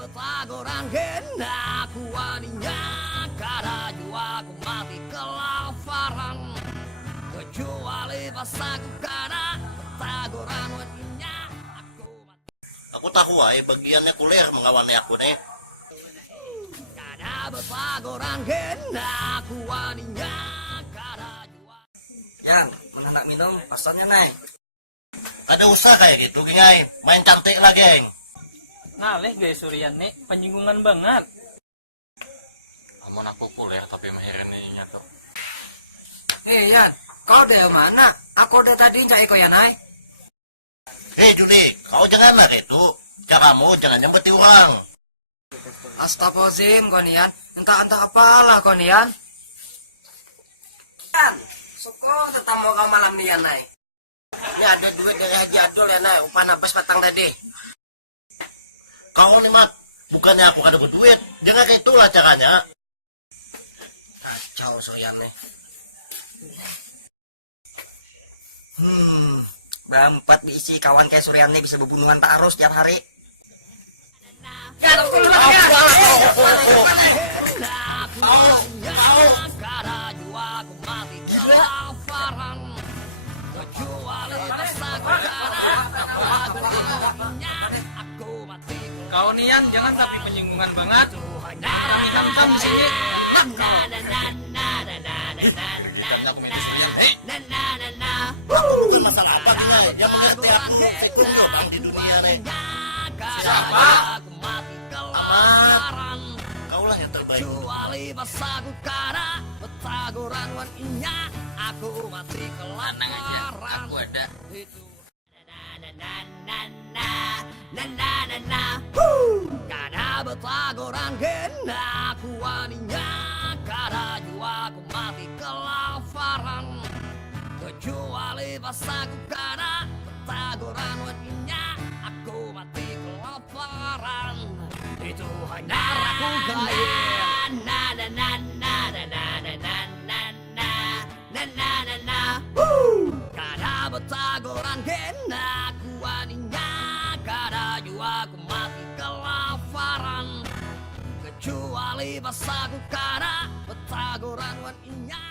betagoran kena kuaninya, kada jua aku mati kelaparan. Kecuali pas aku kada betagoran waninya, aku mati. Aku tahu ay bagiannya kuliah mengawani aku nih. Kada betagoran kena kuaninya, kada jua. Yang mana nak minum pasannya naik. Ada usaha kayak gitu, geng. Main cantik lah, geng. Naleh guys Suryan nih, penyinggungan banget. Amun aku kuliah tapi mahirin ini tuh. Yan, kau dari mana? Aku dari tadi cak iko ya naik. Judi, kau jangan lah gitu. Caramu jangan nyempeti orang. Astagfirullahaladzim, konian. Entah apalah, konian. Yan, syukur tetap mau kau malam dia naik. Ya ada duit dari Haji Adul ya naik. Upah nabas patang tadi. Kau nih, Mat. Bukannya aku ada duit. Jangan kayak itulah caranya. Kacau Suryan nih. Berempat diisi kawan kayak Suryan nih bisa berbunuhan terus tiap hari. Ya, Kau nian jangan tapi penyinggungan banget. Kami tam sini. Bukan masalah apa lah. Yang mengerti aku. Saya orang di dunia nih. Siapa? Aman. Kaulah yang terbaik. Kecuali pas aku kada betagoran waninya, aku mati kelaparan. Aku ada. Kada betagoran kena kuaninya, kada jua aku mati kelaparan. Kecuali pas aku kada betagoran waninya, aku mati kelaparan. Itu hanya aku kaya. Kada betagoran kena kuaninya, kada jua aku mati kelaparan. Kecuali pas aku kada betagoran waninya.